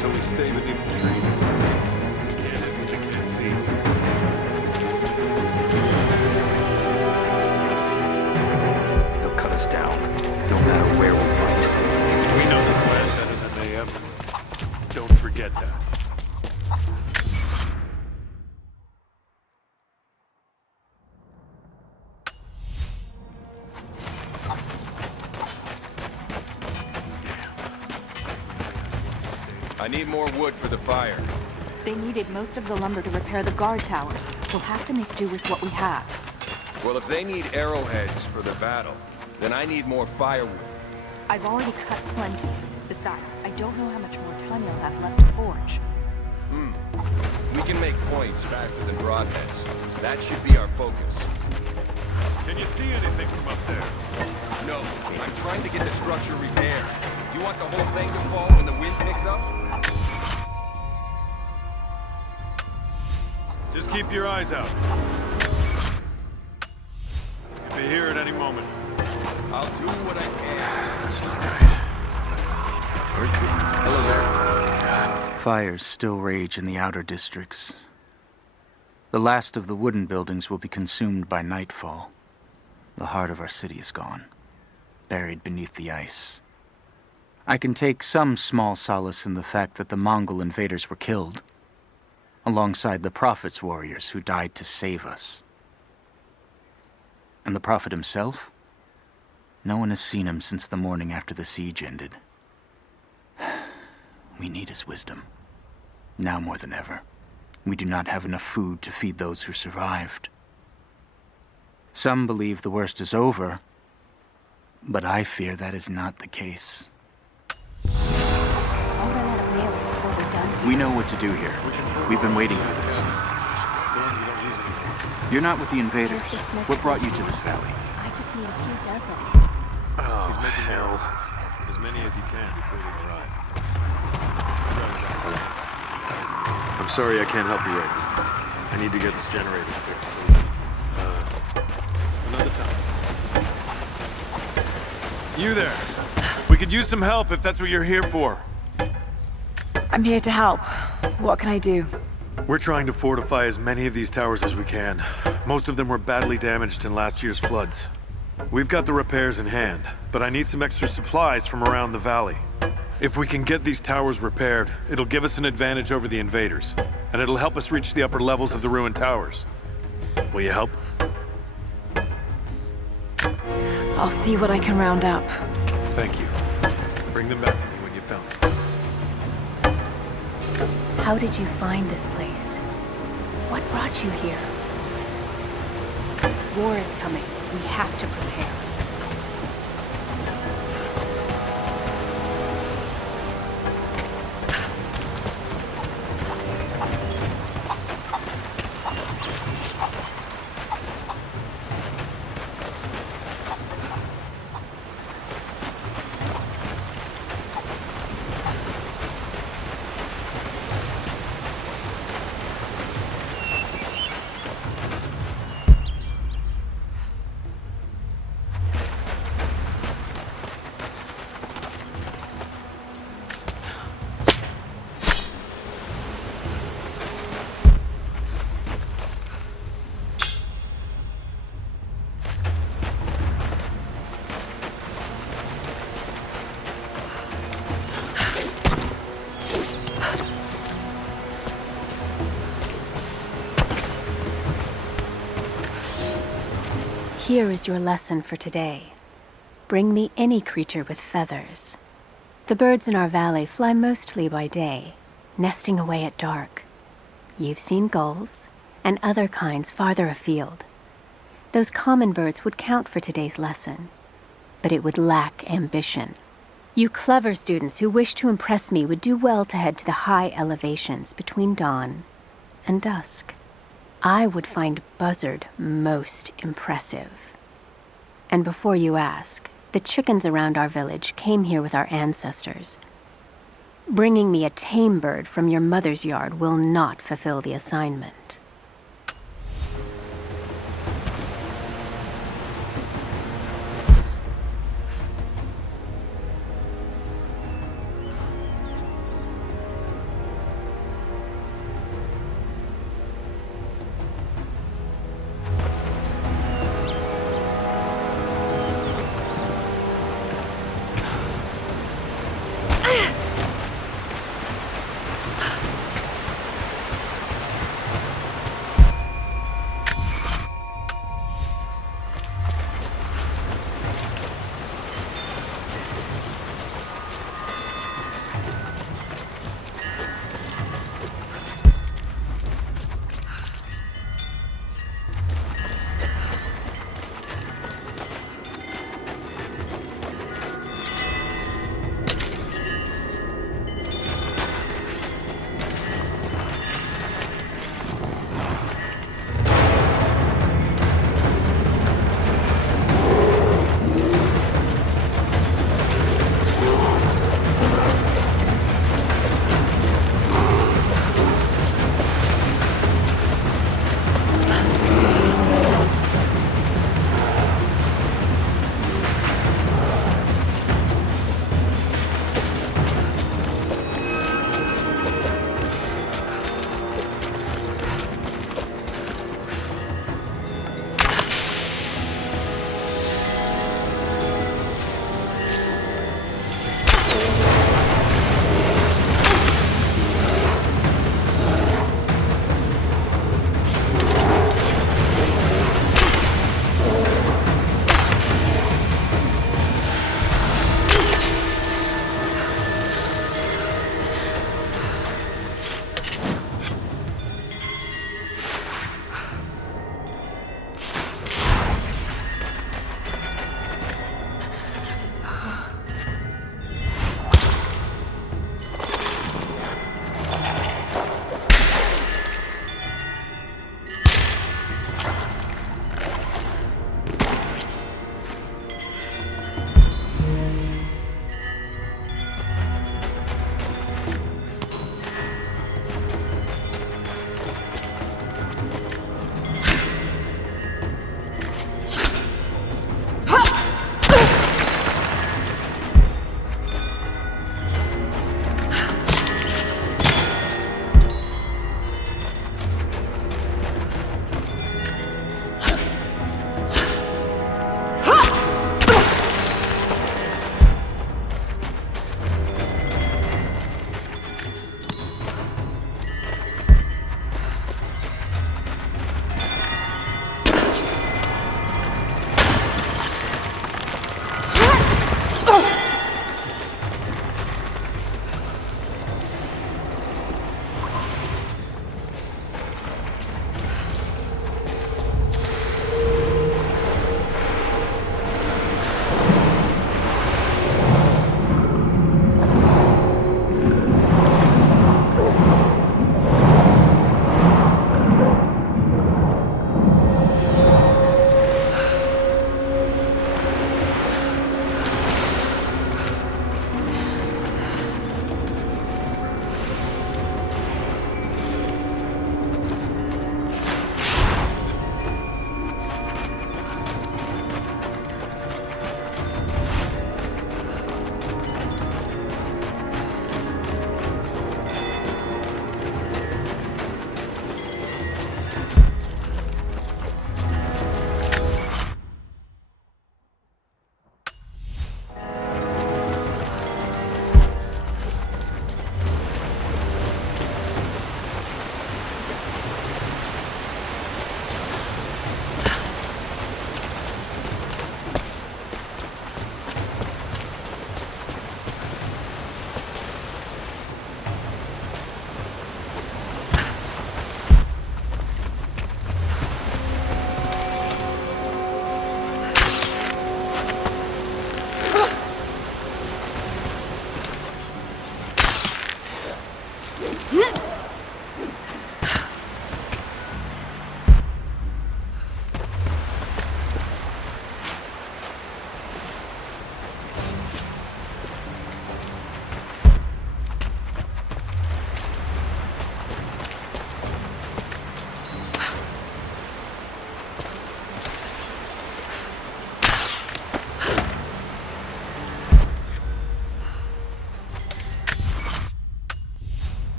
so we stay beneath the trees. Can't hit what they can't see. They'll cut us down, no matter where we fight. We know this land better than they ever. Don't forget that. I need more wood for the fire. They needed most of the lumber to repair the guard towers. We'll have to make do with what we have. Well, if they need arrowheads for the battle, then I need more firewood. I've already cut plenty. Besides, I don't know how much more time you'll have left to forge. We can make points faster than broadheads. That should be our focus. Can you see anything from up there? No, I'm trying to get the structure repaired. You want the whole thing to fall when the wind picks up? Just keep your eyes out. You'll be here at any moment. I'll do what I can. That's not right. Hello there. Fires still rage in the outer districts. The last of the wooden buildings will be consumed by nightfall. The heart of our city is gone, buried beneath the ice. I can take some small solace in the fact that the Mongol invaders were killed, alongside the Prophet's warriors who died to save us. And the Prophet himself? No one has seen him since the morning after the siege ended. We need his wisdom. Now more than ever. We do not have enough food to feed those who survived. Some believe the worst is over, but I fear that is not the case. I'll run out of nails before we're done. We know what to do here. We've been waiting for this. You're not with the invaders. What brought you to this valley? I just need a few dozen. Oh, hell. As many as you can before they arrive. I'm sorry I can't help you right now. I need to get this generator fixed. So, another time. You there. We could use some help if that's what you're here for. I'm here to help. What can I do? We're trying to fortify as many of these towers as we can. Most of them were badly damaged in last year's floods. We've got the repairs in hand, but I need some extra supplies from around the valley. If we can get these towers repaired, it'll give us an advantage over the invaders, and it'll help us reach the upper levels of the ruined towers. Will you help? I'll see what I can round up. Thank you. Bring them back to me when you found them. How did you find this place? What brought you here? War is coming. We have to prepare. Here is your lesson for today. Bring me any creature with feathers. The birds in our valley fly mostly by day, nesting away at dark. You've seen gulls and other kinds farther afield. Those common birds would count for today's lesson, but it would lack ambition. You clever students who wish to impress me would do well to head to the high elevations between dawn and dusk. I would find Buzzard most impressive. And before you ask, the chickens around our village came here with our ancestors. Bringing me a tame bird from your mother's yard will not fulfill the assignment.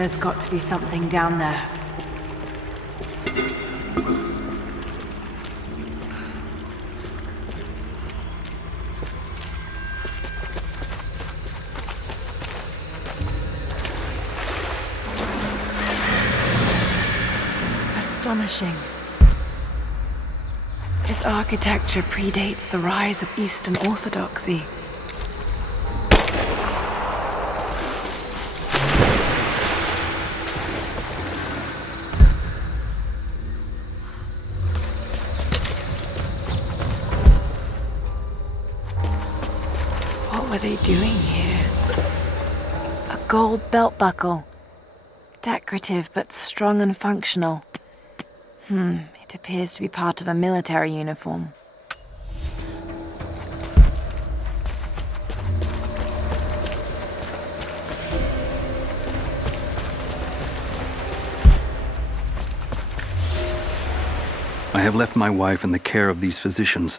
There's got to be something down there. Astonishing. This architecture predates the rise of Eastern Orthodoxy. What were they doing here? A gold belt buckle. Decorative but strong and functional. It appears to be part of a military uniform. I have left my wife in the care of these physicians.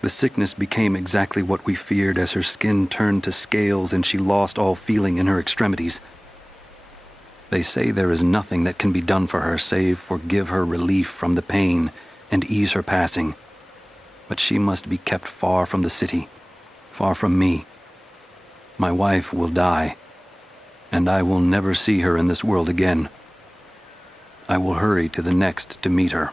The sickness became exactly what we feared as her skin turned to scales and she lost all feeling in her extremities. They say there is nothing that can be done for her save for give her relief from the pain and ease her passing. But she must be kept far from the city, far from me. My wife will die, and I will never see her in this world again. I will hurry to the next to meet her.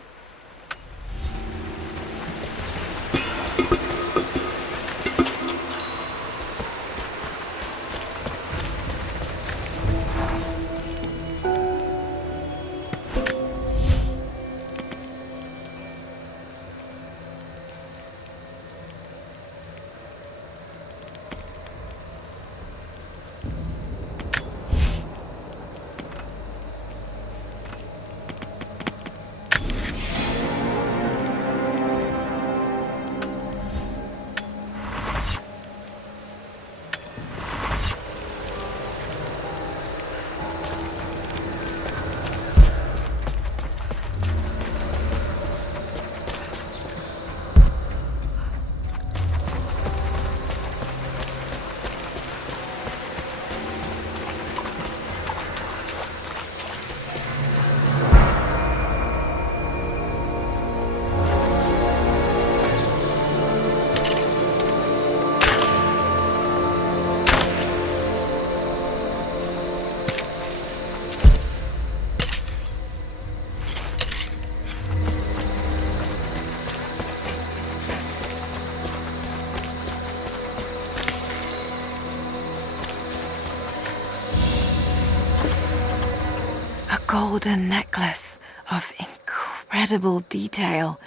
Golden necklace of incredible detail.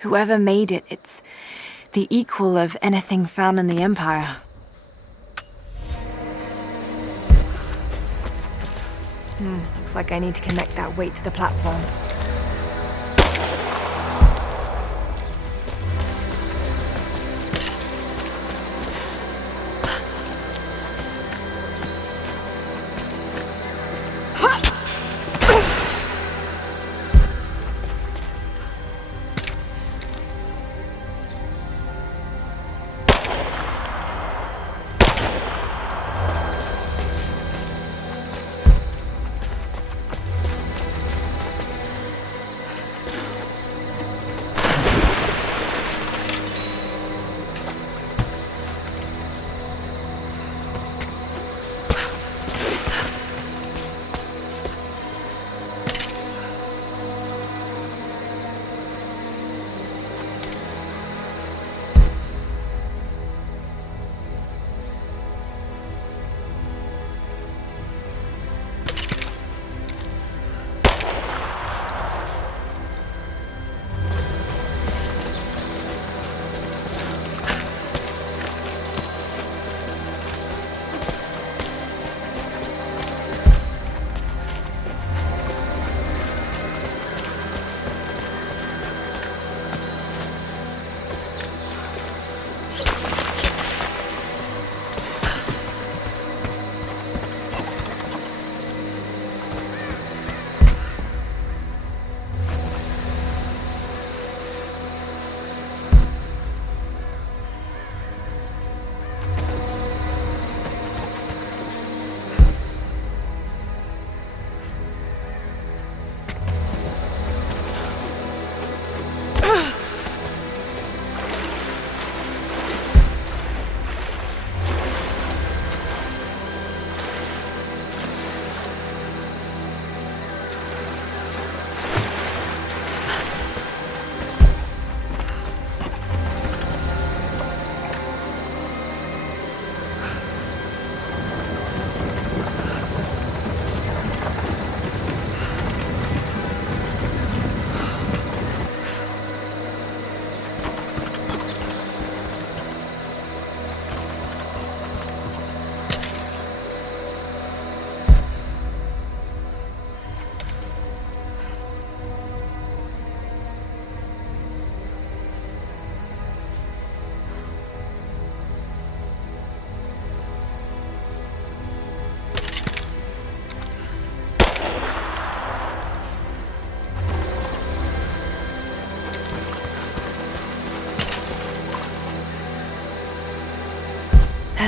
Whoever made it, it's the equal of anything found in the Empire. Looks like I need to connect that weight to the platform.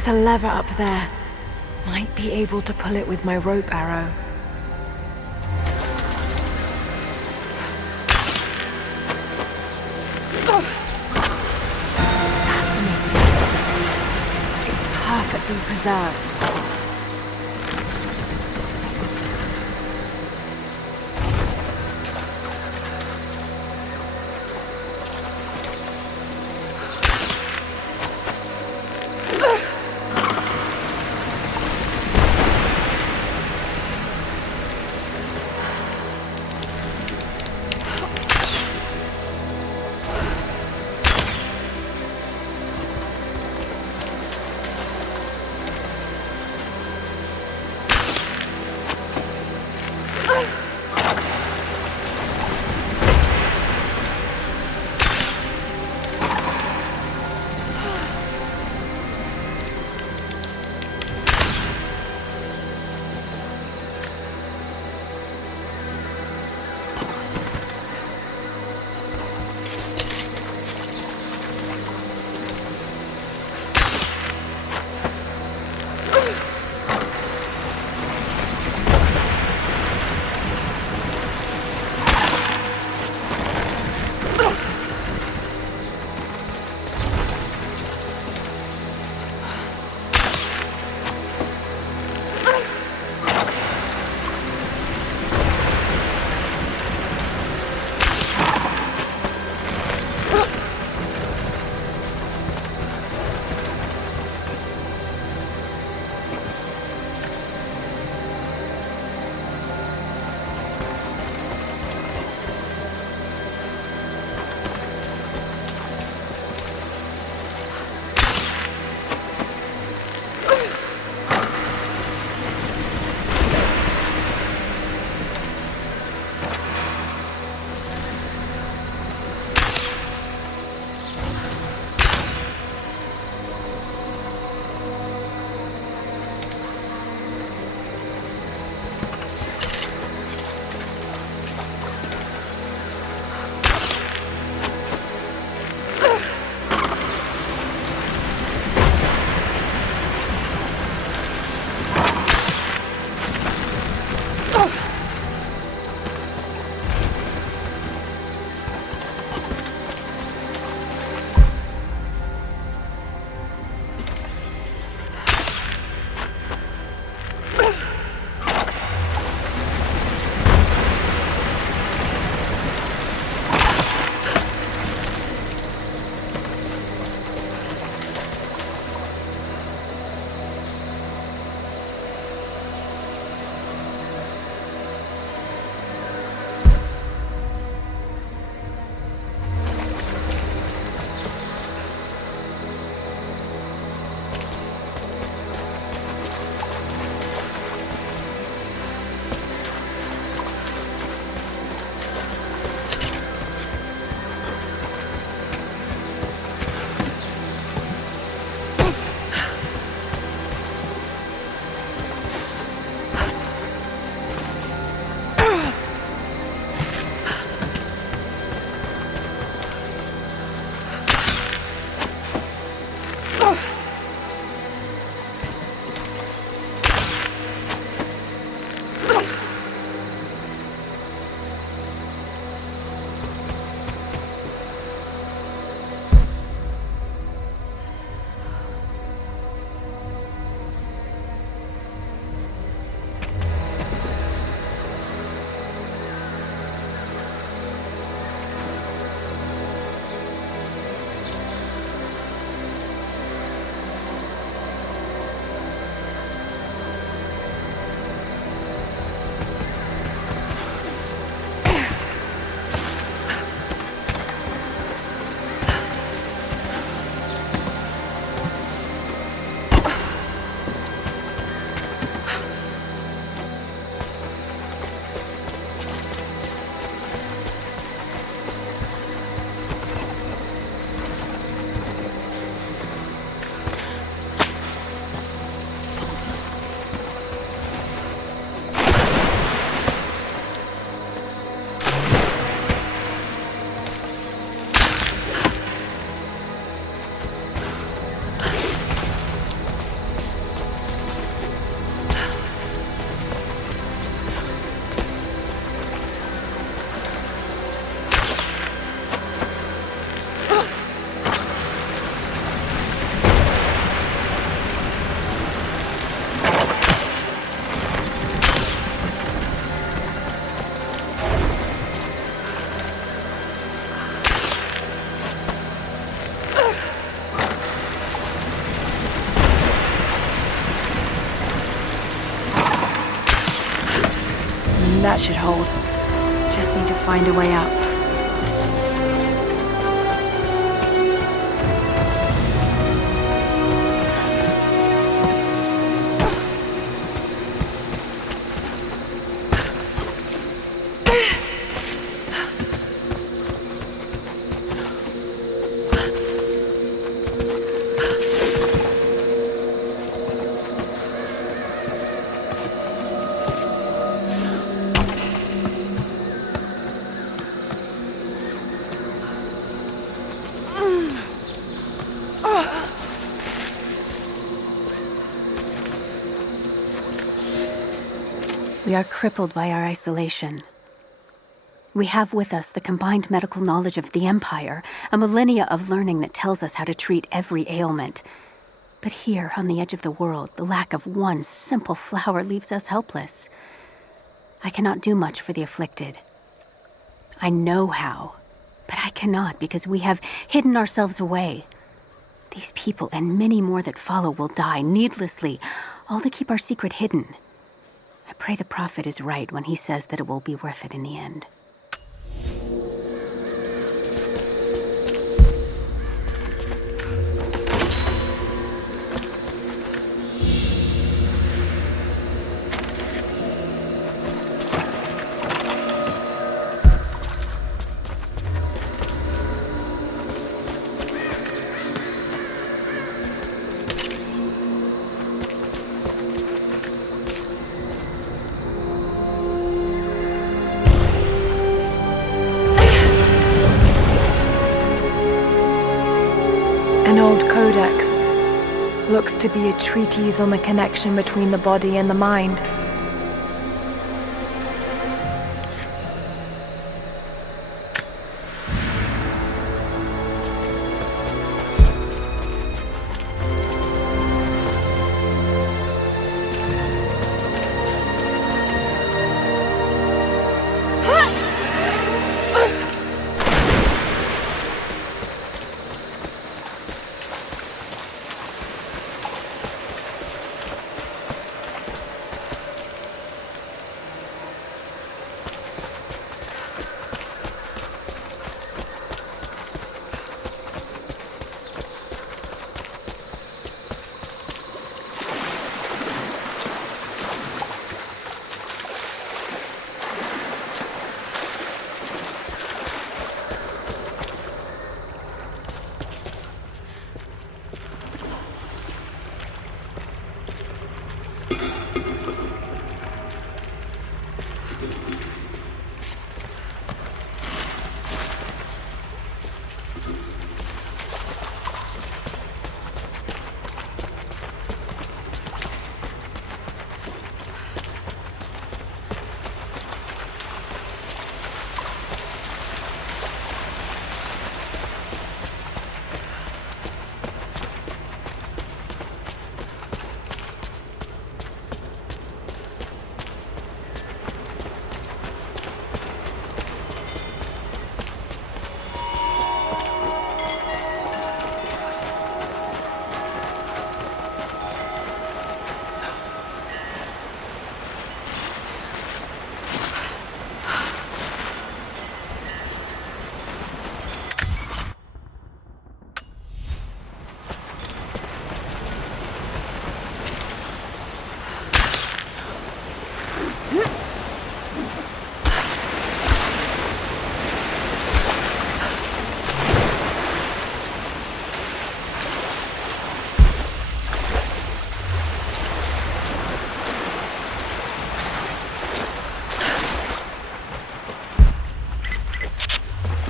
There's a lever up there. Might be able to pull it with my rope arrow. Fascinating. It's perfectly preserved. That should hold. Just need to find a way up. We are crippled by our isolation. We have with us the combined medical knowledge of the Empire, a millennia of learning that tells us how to treat every ailment. But here, on the edge of the world, the lack of one simple flower leaves us helpless. I cannot do much for the afflicted. I know how, but I cannot because we have hidden ourselves away. These people and many more that follow will die needlessly, all to keep our secret hidden. I pray the prophet is right when he says that it will be worth it in the end. An old codex. Looks to be a treatise on the connection between the body and the mind.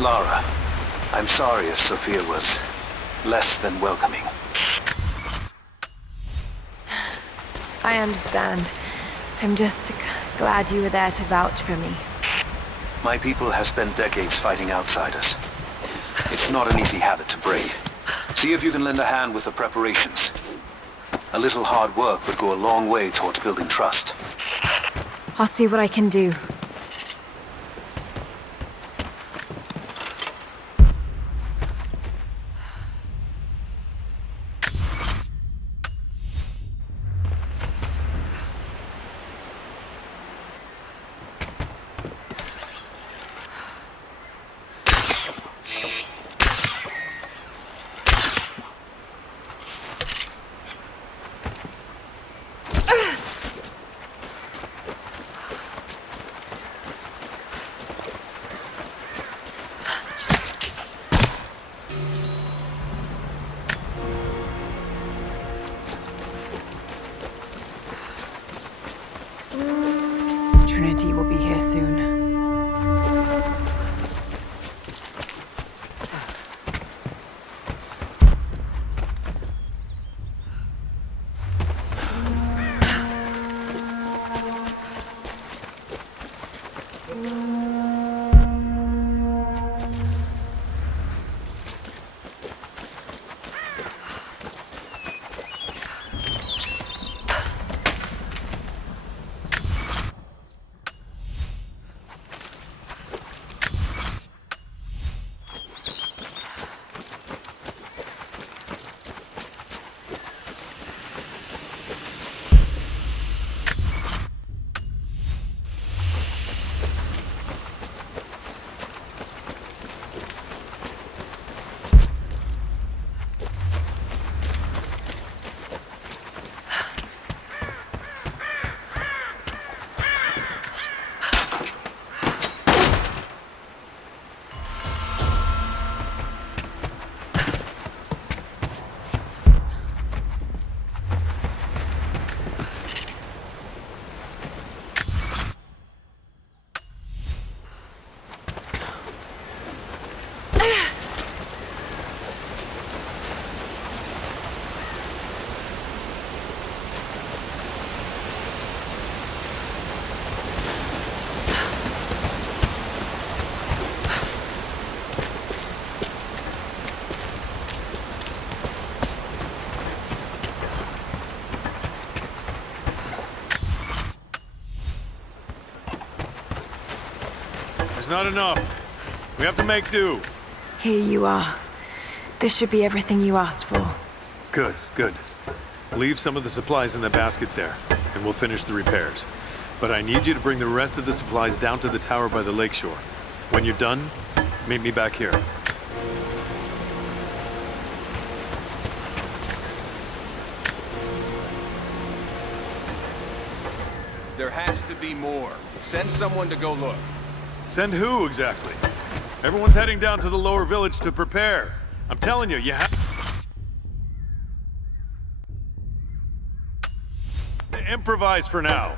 Lara, I'm sorry if Sophia was less than welcoming. I understand. I'm just glad you were there to vouch for me. My people have spent decades fighting outsiders. It's not an easy habit to break. See if you can lend a hand with the preparations. A little hard work would go a long way towards building trust. I'll see what I can do. Trinity will be here soon. Not enough. We have to make do. Here you are. This should be everything you asked for. Good, good. Leave some of the supplies in the basket there, and we'll finish the repairs. But I need you to bring the rest of the supplies down to the tower by the lakeshore. When you're done, meet me back here. There has to be more. Send someone to go look. Send who, exactly? Everyone's heading down to the lower village to prepare. I'm telling you, you have to improvise for now.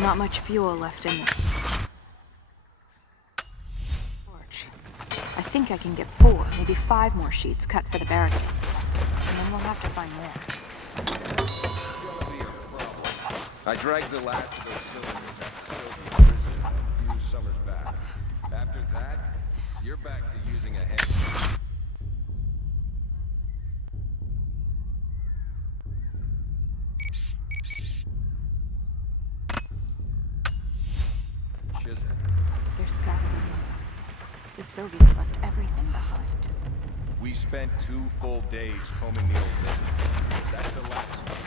Not much fuel left in the torch. I think I can get 4, maybe 5 more sheets cut for the barricades. And then we'll have to find more. I dragged the last of those cylinders after Sylvia's prison a few summers back. After that, you're back to using a hand. Soviets left everything behind. We spent 2 full days combing the old thing. That's the last.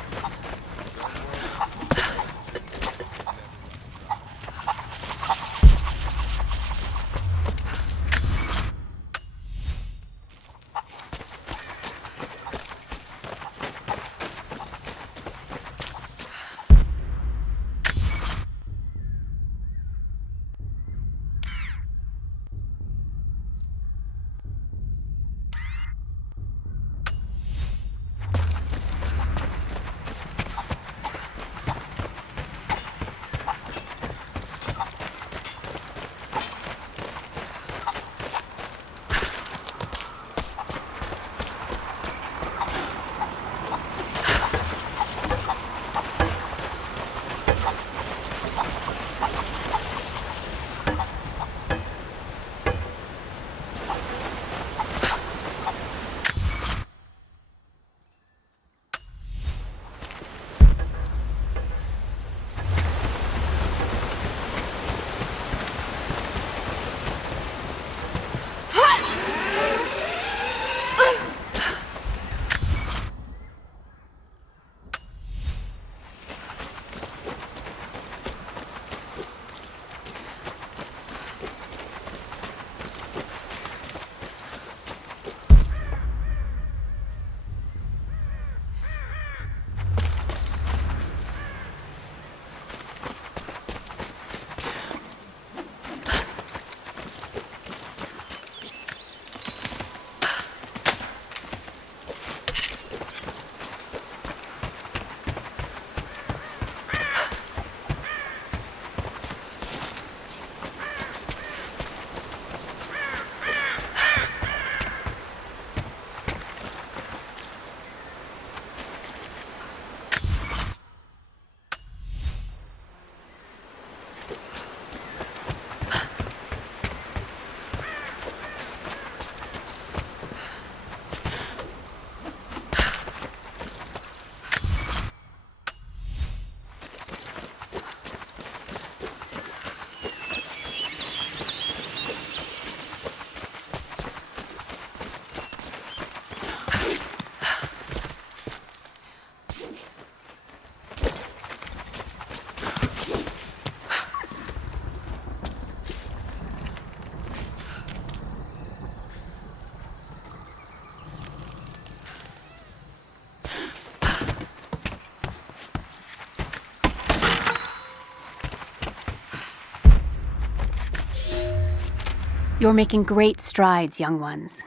You're making great strides, young ones.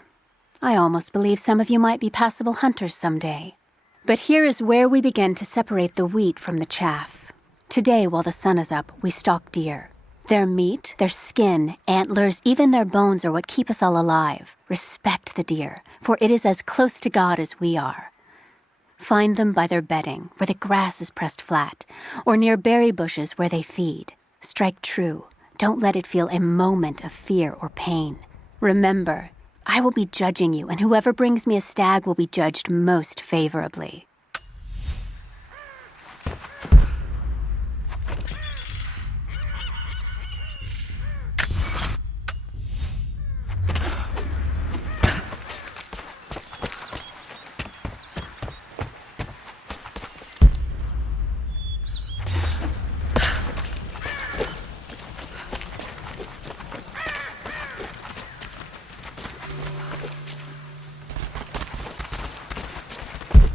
I almost believe some of you might be passable hunters someday. But here is where we begin to separate the wheat from the chaff. Today, while the sun is up, we stalk deer. Their meat, their skin, antlers, even their bones are what keep us all alive. Respect the deer, for it is as close to God as we are. Find them by their bedding, where the grass is pressed flat, or near berry bushes where they feed. Strike true. Don't let it feel a moment of fear or pain. Remember, I will be judging you, and whoever brings me a stag will be judged most favorably.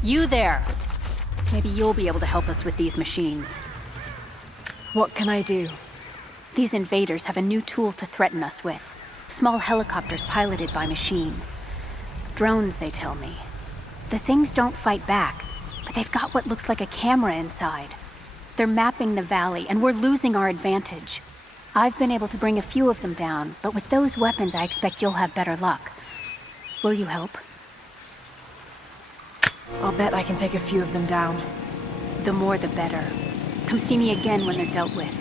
You there! Maybe you'll be able to help us with these machines. What can I do? These invaders have a new tool to threaten us with. Small helicopters piloted by machine. Drones, they tell me. The things don't fight back, but they've got what looks like a camera inside. They're mapping the valley, and we're losing our advantage. I've been able to bring a few of them down, but with those weapons, I expect you'll have better luck. Will you help? I'll bet I can take a few of them down. The more the better. Come see me again when they're dealt with.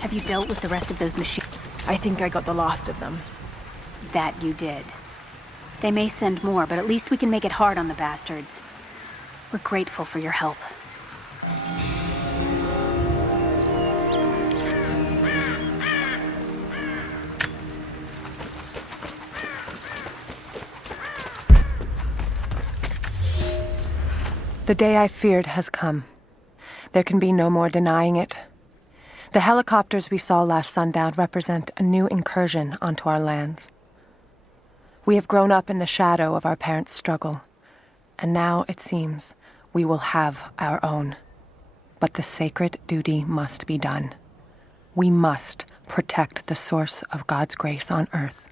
Have you dealt with the rest of those machines? I think I got the last of them. That you did. They may send more, but at least we can make it hard on the bastards. We're grateful for your help. The day I feared has come. There can be no more denying it. The helicopters we saw last sundown represent a new incursion onto our lands. We have grown up in the shadow of our parents' struggle, and now, it seems, we will have our own. But the sacred duty must be done. We must protect the source of God's grace on Earth.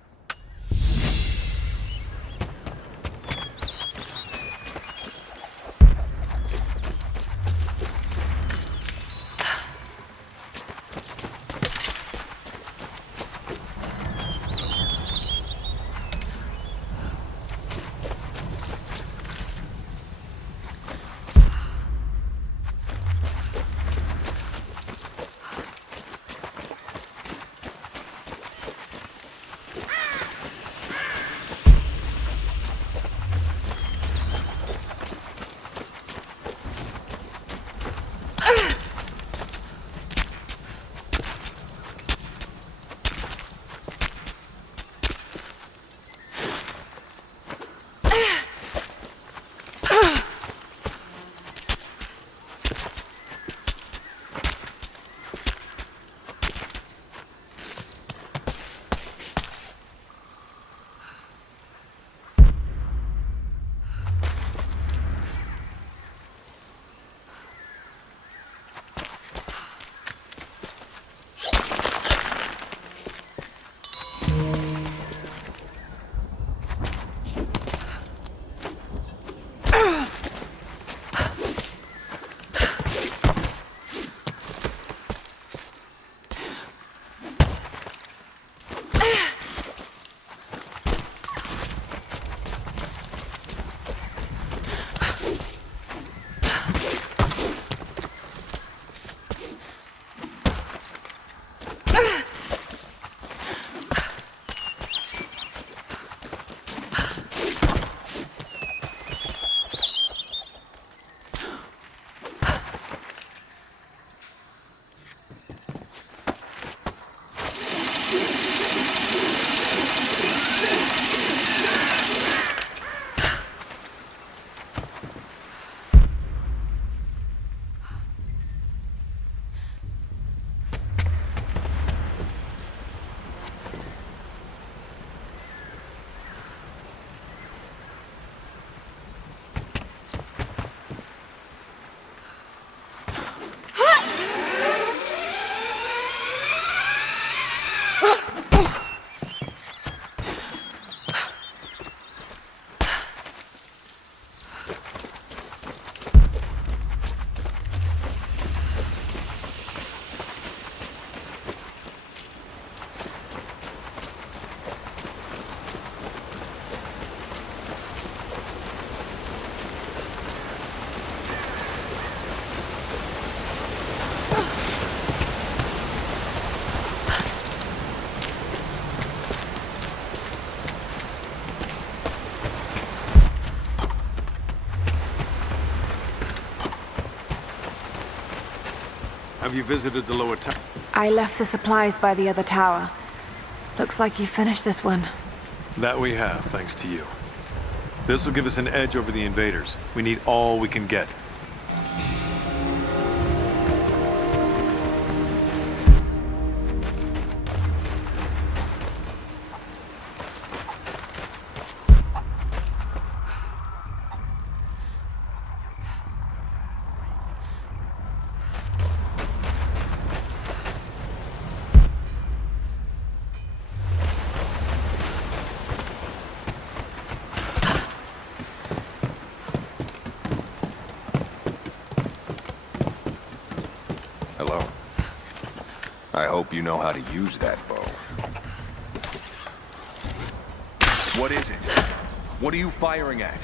Have you visited the lower tower? I left the supplies by the other tower. Looks like you finished this one. That we have, thanks to you. This will give us an edge over the invaders. We need all we can get. Hello. I hope you know how to use that bow. What is it? What are you firing at?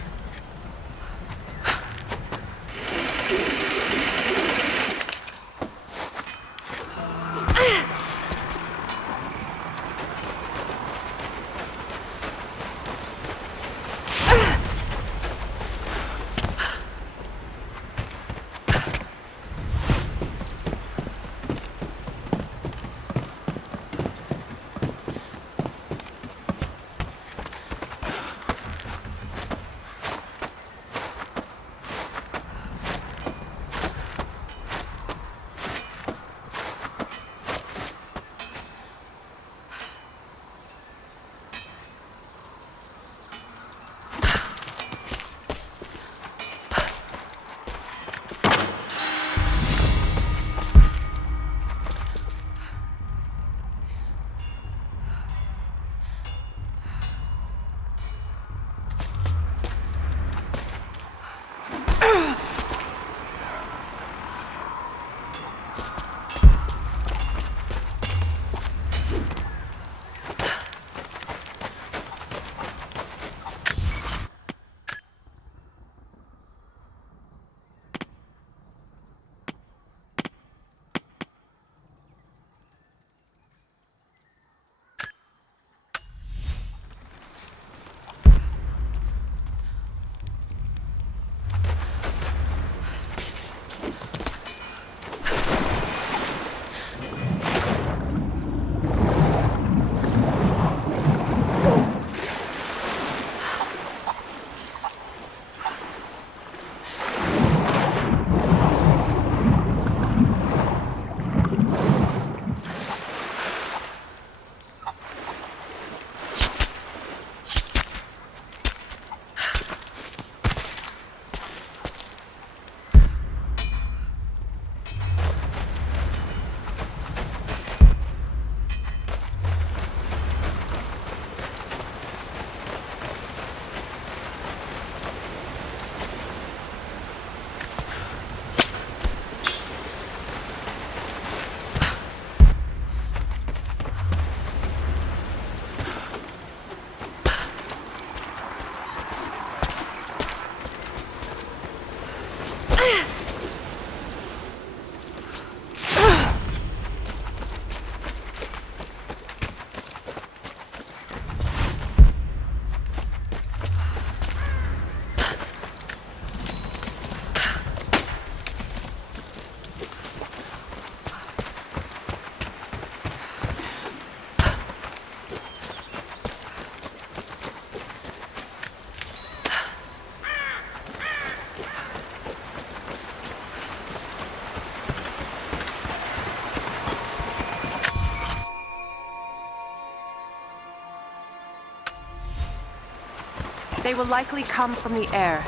They will likely come from the air.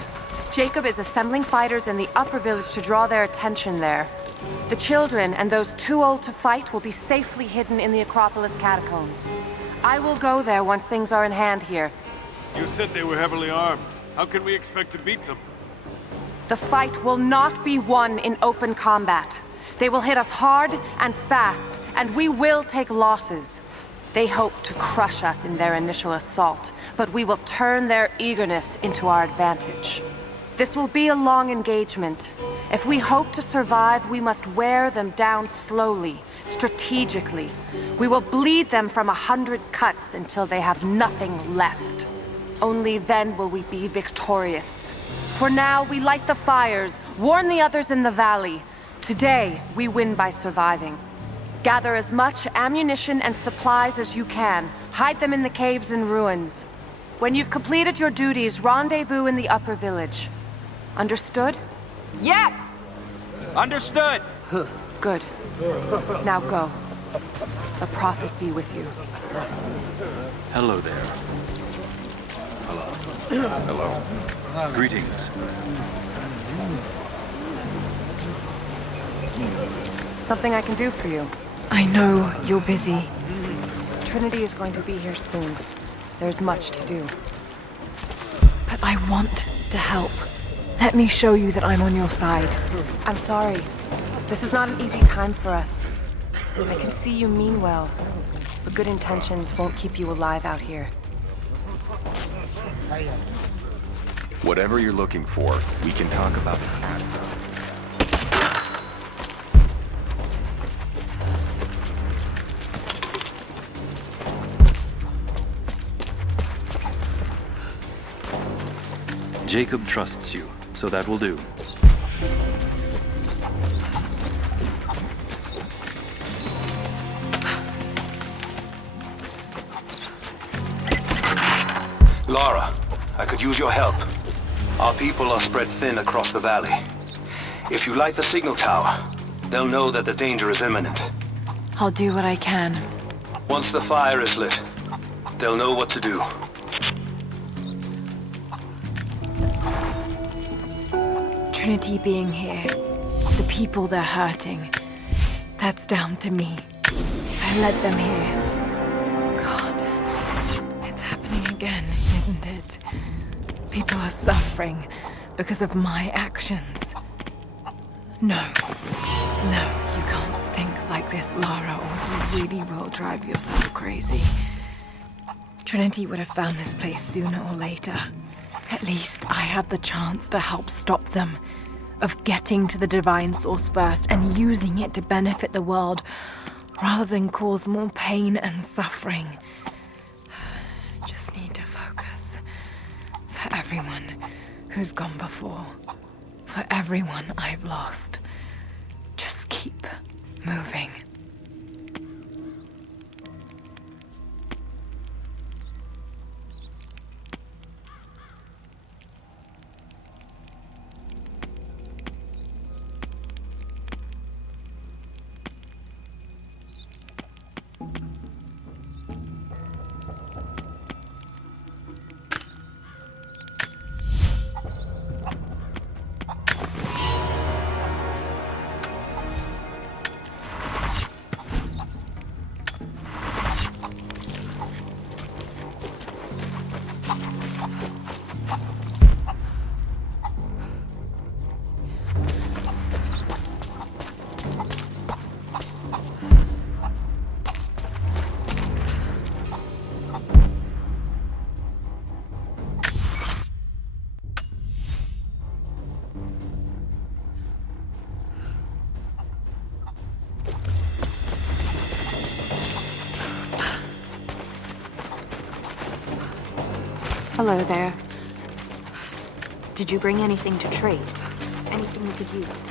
Jacob is assembling fighters in the upper village to draw their attention there. The children and those too old to fight will be safely hidden in the Acropolis catacombs. I will go there once things are in hand here. You said they were heavily armed. How can we expect to beat them? The fight will not be won in open combat. They will hit us hard and fast, and we will take losses. They hope to crush us in their initial assault, but we will turn their eagerness into our advantage. This will be a long engagement. If we hope to survive, we must wear them down slowly, strategically. We will bleed them from 100 cuts until they have nothing left. Only then will we be victorious. For now, we light the fires, warn the others in the valley. Today, we win by surviving. Gather as much ammunition and supplies as you can. Hide them in the caves and ruins. When you've completed your duties, rendezvous in the upper village. Understood? Yes! Understood! Good. Now go. The Prophet be with you. Hello there. Hello. Greetings. Something I can do for you. I know you're busy. Trinity is going to be here soon. There's much to do. But I want to help. Let me show you that I'm on your side. I'm sorry. This is not an easy time for us. I can see you mean well, but good intentions won't keep you alive out here. Whatever you're looking for, we can talk about it after. Jacob trusts you, so that will do. Lara, I could use your help. Our people are spread thin across the valley. If you light the signal tower, they'll know that the danger is imminent. I'll do what I can. Once the fire is lit, they'll know what to do. Trinity being here, the people they're hurting, that's down to me. I led them here. God, it's happening again, isn't it? People are suffering because of my actions. No, you can't think like this, Lara, or you really will drive yourself crazy. Trinity would have found this place sooner or later. At least I have the chance to help stop them. Of getting to the divine source first and using it to benefit the world, rather than cause more pain and suffering. Just need to focus. For everyone who's gone before. For everyone I've lost. Just keep moving. Hello there. Did you bring anything to trade? Anything we could use?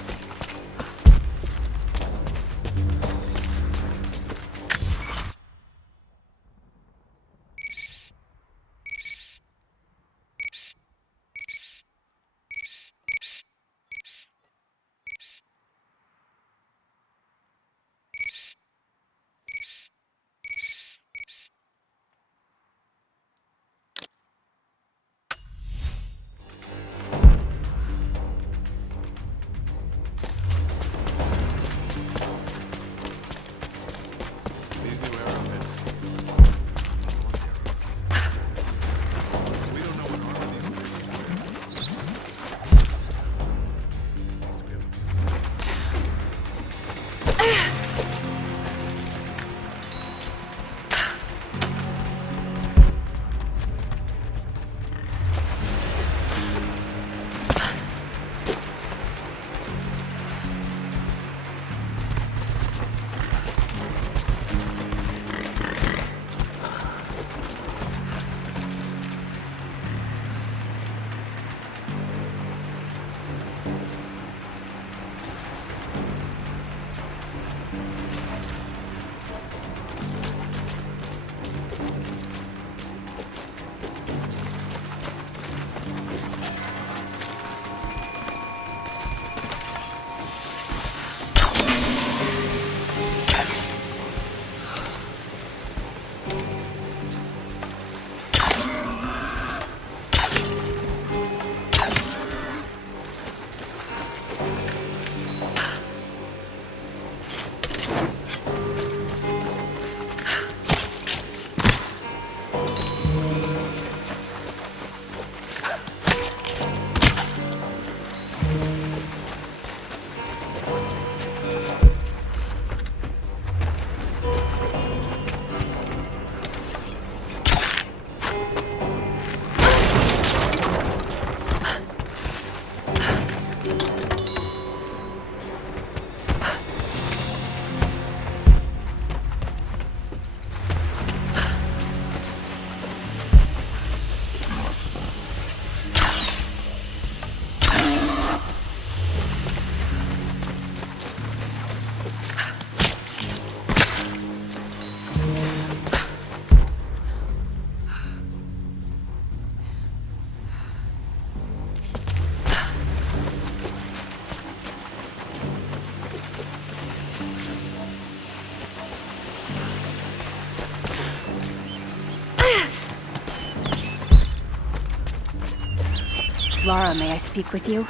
Lara, may I speak with you?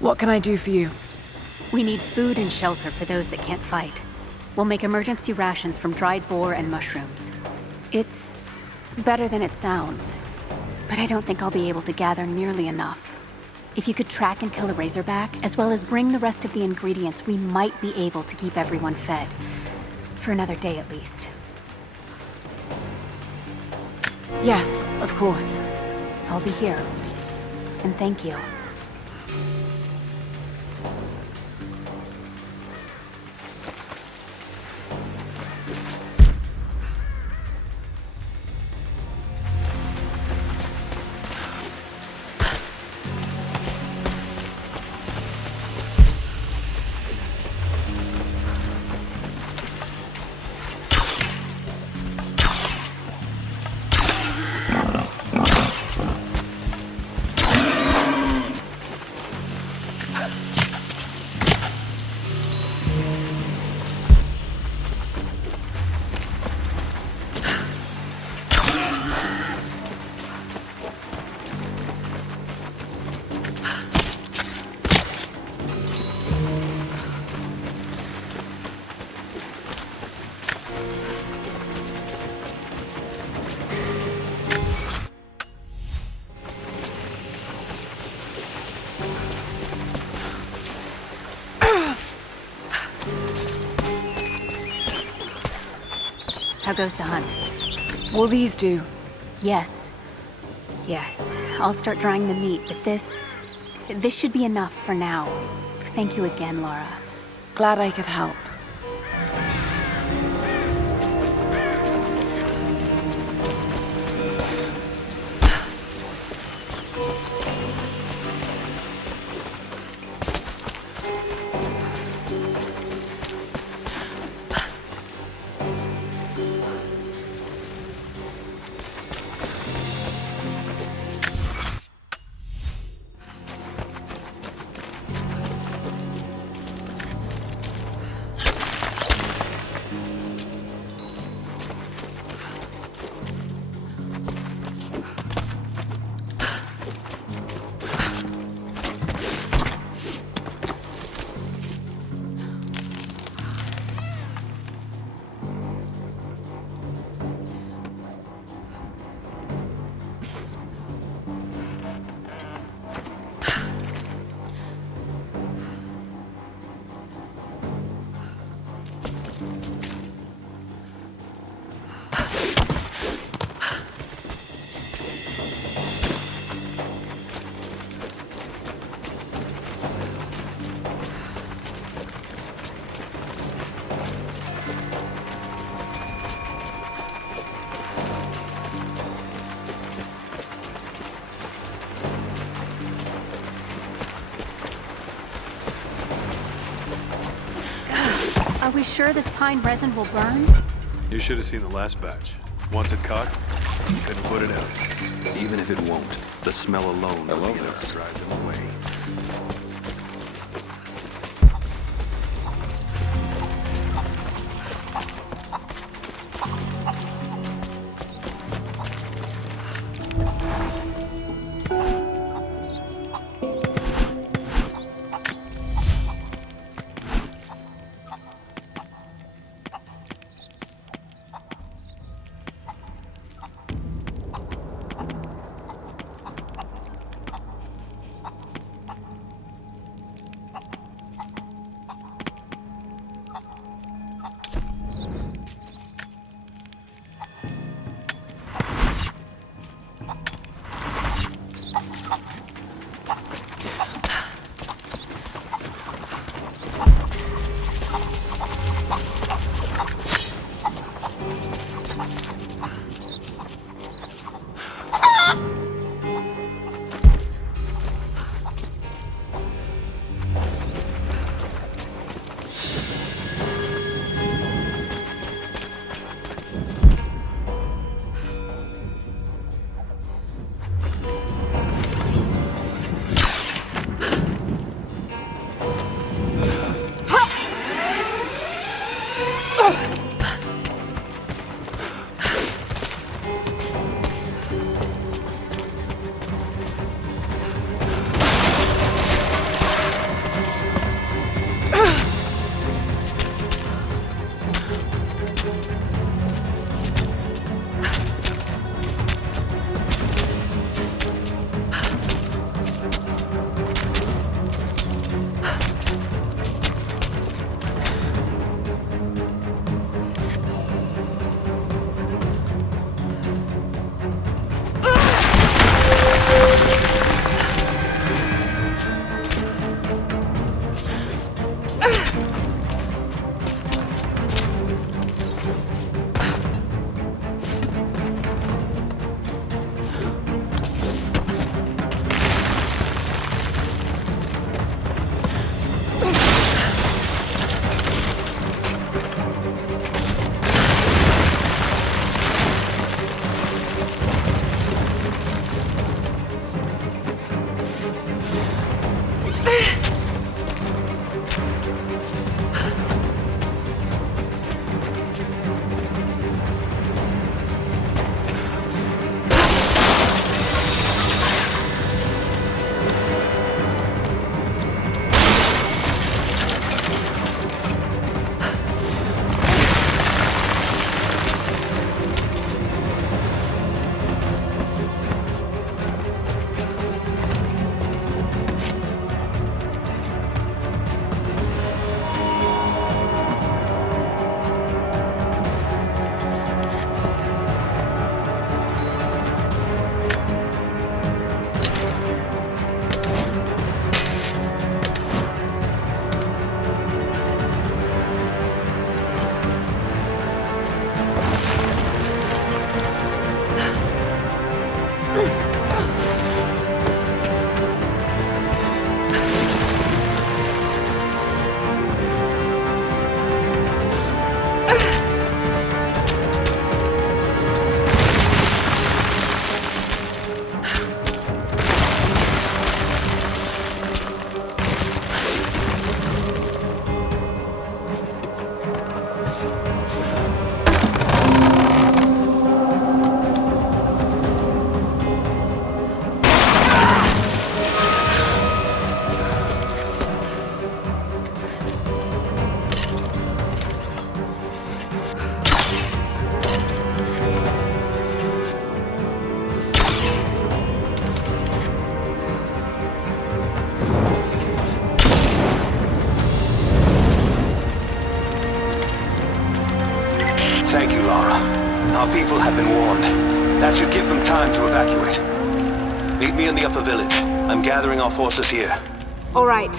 What can I do for you? We need food and shelter for those that can't fight. We'll make emergency rations from dried boar and mushrooms. It's better than it sounds, but I don't think I'll be able to gather nearly enough. If you could track and kill a razorback, as well as bring the rest of the ingredients, we might be able to keep everyone fed. For another day at least. Yes, of course. I'll be here. And thank you. How goes the hunt? Will these do? Yes. Yes. I'll start drying the meat, but this should be enough for now. Thank you again, Lara. Glad I could help. Are we sure this pine resin will burn? You should have seen the last batch. Once it caught, you couldn't put it out. Even if it won't, the smell alone will be enough to drive them away. Thank you, Lara. Our people have been warned. That should give them time to evacuate. Meet me in the upper village. I'm gathering our forces here. All right.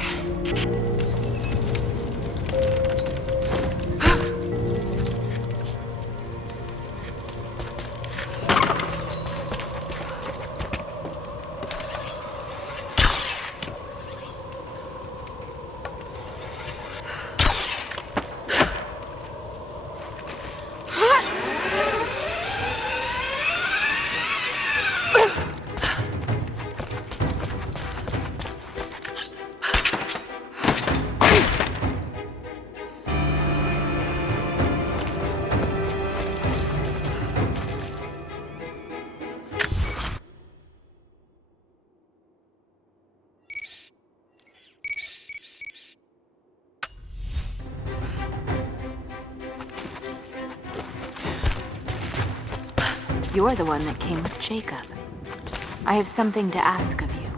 You're the one that came with Jacob. I have something to ask of you.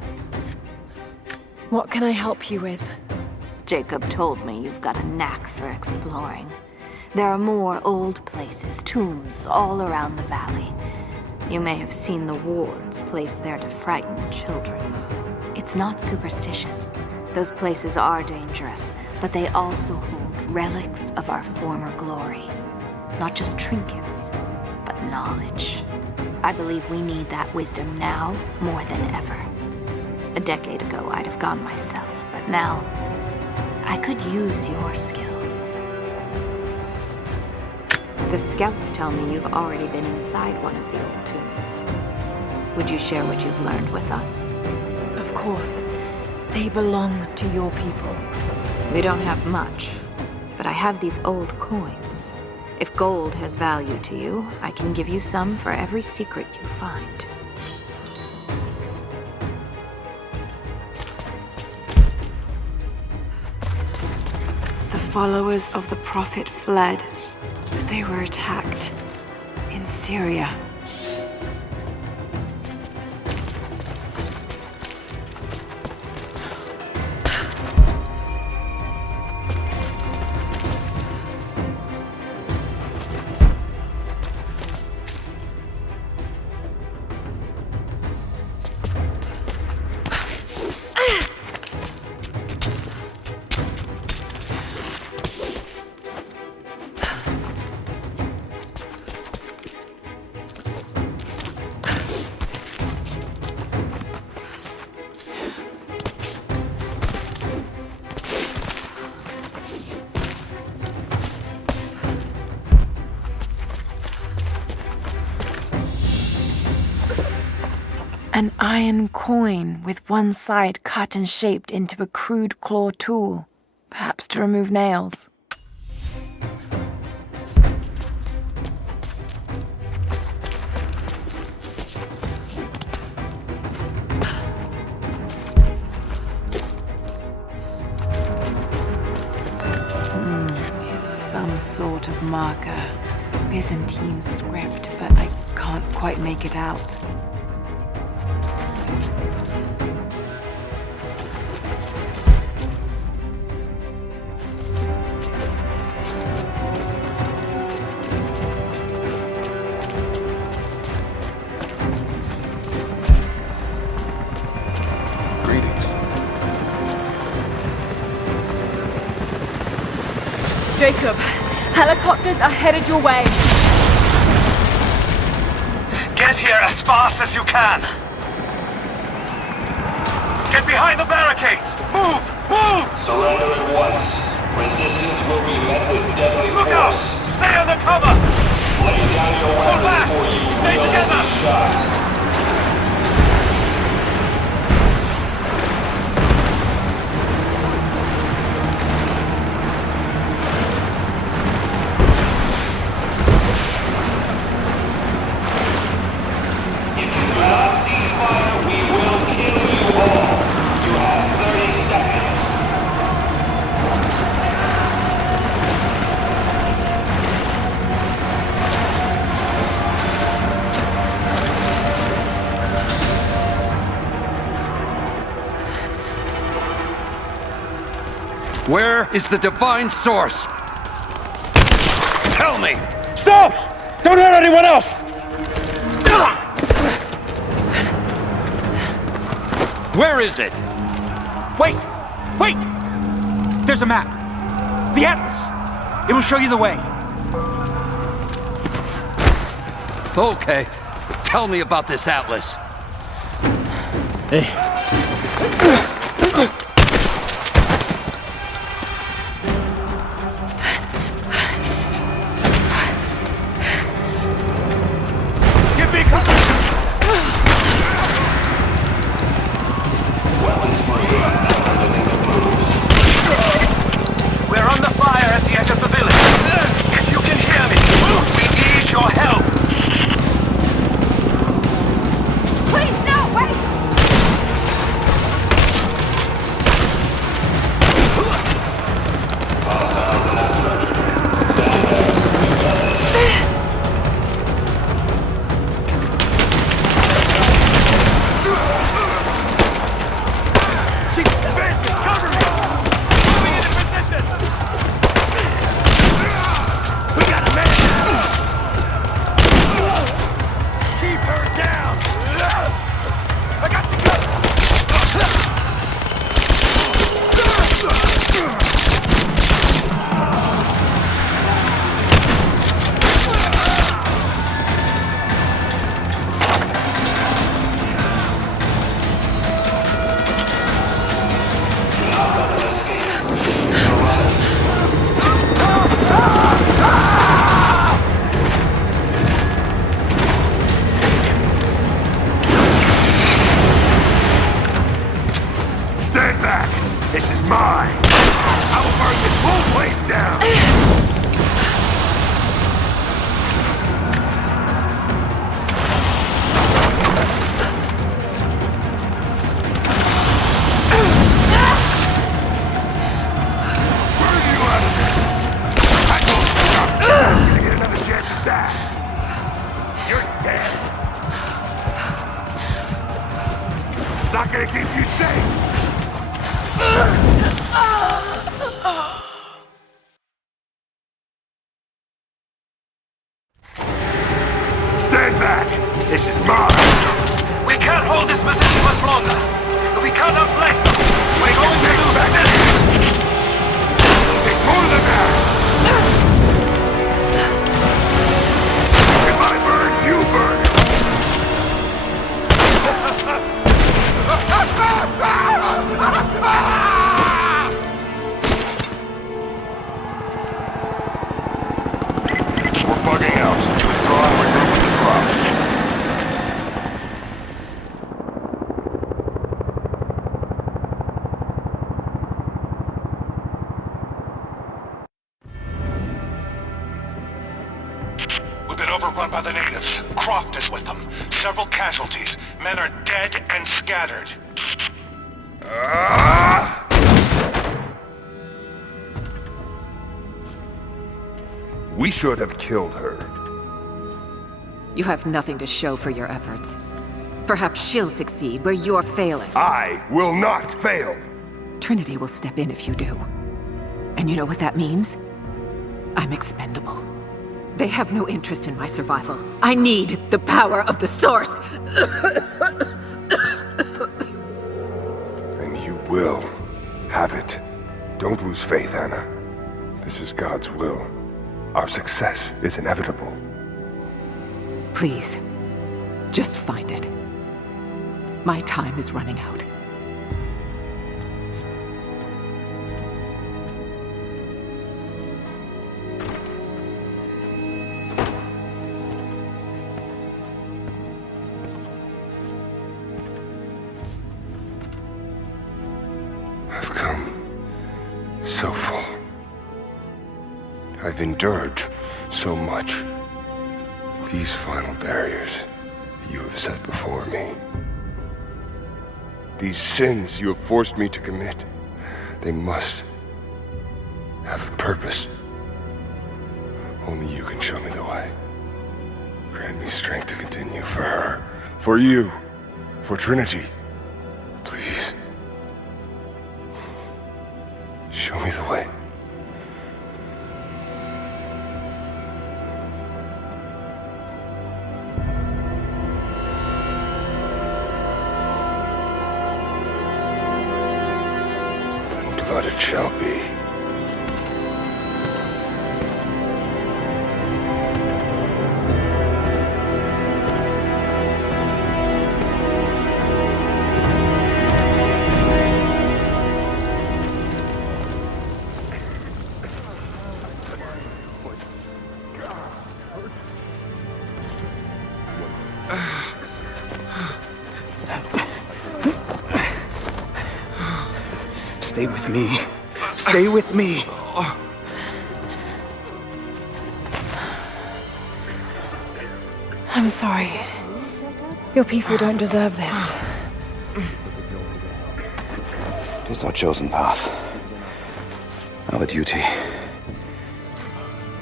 What can I help you with? Jacob told me you've got a knack for exploring. There are more old places, tombs, all around the valley. You may have seen the wards placed there to frighten children. It's not superstition. Those places are dangerous, but they also hold relics of our former glory. Not just trinkets, but knowledge. I believe we need that wisdom now more than ever. A decade ago, I'd have gone myself, but now I could use your skills. The scouts tell me you've already been inside one of the old tombs. Would you share what you've learned with us? Of course. They belong to your people. We don't have much, but I have these old coins. If gold has value to you, I can give you some for every secret you find. The followers of the Prophet fled, but they were attacked in Syria. An iron coin with one side cut and shaped into a crude claw tool, perhaps to remove nails. It's some sort of marker. Byzantine script, but I can't quite make it out. Jacob, helicopters are headed your way. Get here as fast as you can! Get behind the barricades! Move! Move! Surrender at once. Resistance will be met with deadly Look force. out! Stay under cover! Lay down your Pull weapon back! before you Stay will together! be shot. Where is the divine source? Tell me! Stop! Don't hurt anyone else! Where is it? Wait! Wait! There's a map. The Atlas. It will show you the way. Okay. Tell me about this Atlas. Give me cover! We're on the fire at the edge of the village. If you can hear me, we need your help. Please, no, wait! She's advancing! Cover me! Moving into position! We got a man down! Keep her down! I got you covered! Stand back! This is mine! I will burn this whole place down! Burn you out of there! I told you not to get another chance at that! You're dead! Not gonna keep you safe! Stand back! This is mine! We can't hold this position much longer. We cannot play. We're going to lose back. Take more than that! If I burn, you burn! We're bugging out. Withdraw and regroup with the drop. We've been overrun by the natives. Croft is with them. Several casualties. Men are dead and scattered. We should have killed her. You have nothing to show for your efforts. Perhaps she'll succeed where you're failing. I will not fail! Trinity will step in if you do. And you know what that means? I'm expendable. They have no interest in my survival. I need the power of the Source! And you will have it. Don't lose faith, Anna. This is God's will. Our success is inevitable. Please, just find it. My time is running out. I've come so far. I've endured so much. These final barriers you have set before me. These sins you have forced me to commit. They must have a purpose. Only you can show me the way. Grant me strength to continue for her, for you, for Trinity. Please. Show me the way. shall be. Stay with me. Stay with me. I'm sorry. Your people don't deserve this. It is our chosen path. Our duty.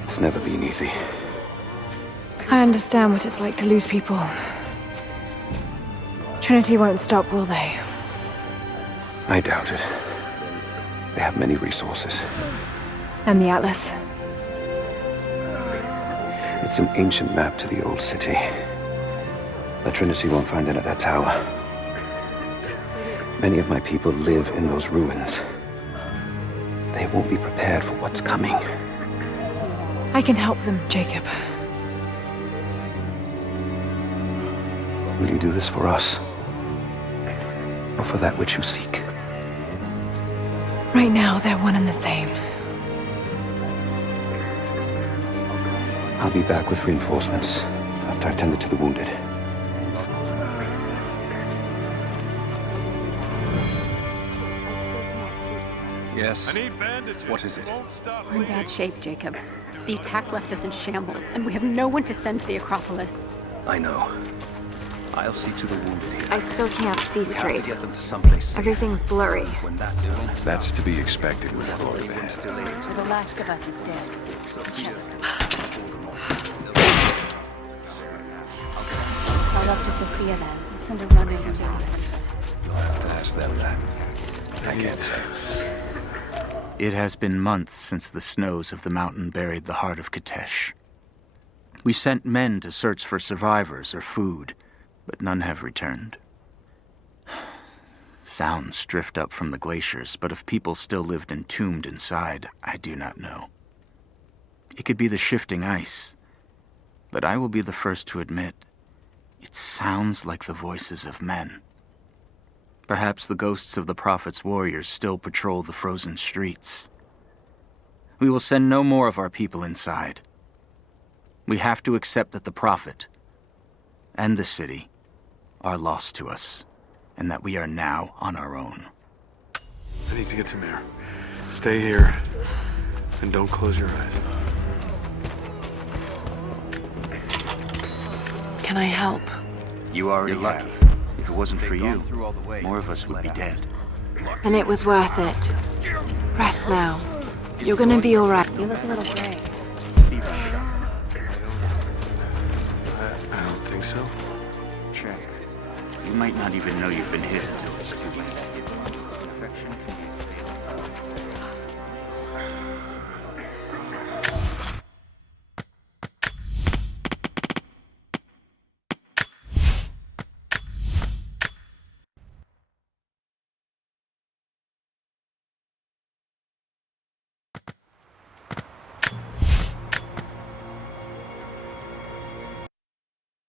It's never been easy. I understand what it's like to lose people. Trinity won't stop, will they? I doubt it. They have many resources. And the Atlas? It's an ancient map to the old city. The Trinity won't find it at that tower. Many of my people live in those ruins. They won't be prepared for what's coming. I can help them, Jacob. Will you do this for us? Or for that which you seek? Right now, they're one and the same. I'll be back with reinforcements after I've tended to the wounded. Yes. I need bandages. What is it? We're in bad shape, Jacob. The attack left us in shambles, and we have no one to send to the Acropolis. I know. I'll see to the wounded. I still can't see We have straight. to get them to someplace. Everything's blurry. When that won't That's to be expected with a horde ahead. For the last of us is dead. Call up to Sophia then. I'll send a runner to Jacob. Ask them that. I can't say. It has been months since the snows of the mountain buried the heart of Katesh. We sent men to search for survivors or food, but none have returned. Sounds drift up from the glaciers, but if people still lived entombed inside, I do not know. It could be the shifting ice, but I will be the first to admit, it sounds like the voices of men. Perhaps the ghosts of the Prophet's warriors still patrol the frozen streets. We will send no more of our people inside. We have to accept that the Prophet and the city are lost to us, and that we are now on our own. I need to get some air. Stay here, and don't close your eyes. Can I help? You already lucky. If it wasn't for you, more of us would be dead. Then it was worth it. Rest now. You're gonna be alright. You look a little gray. I don't think so. Check. You might not even know you've been hit until it's too late. Infection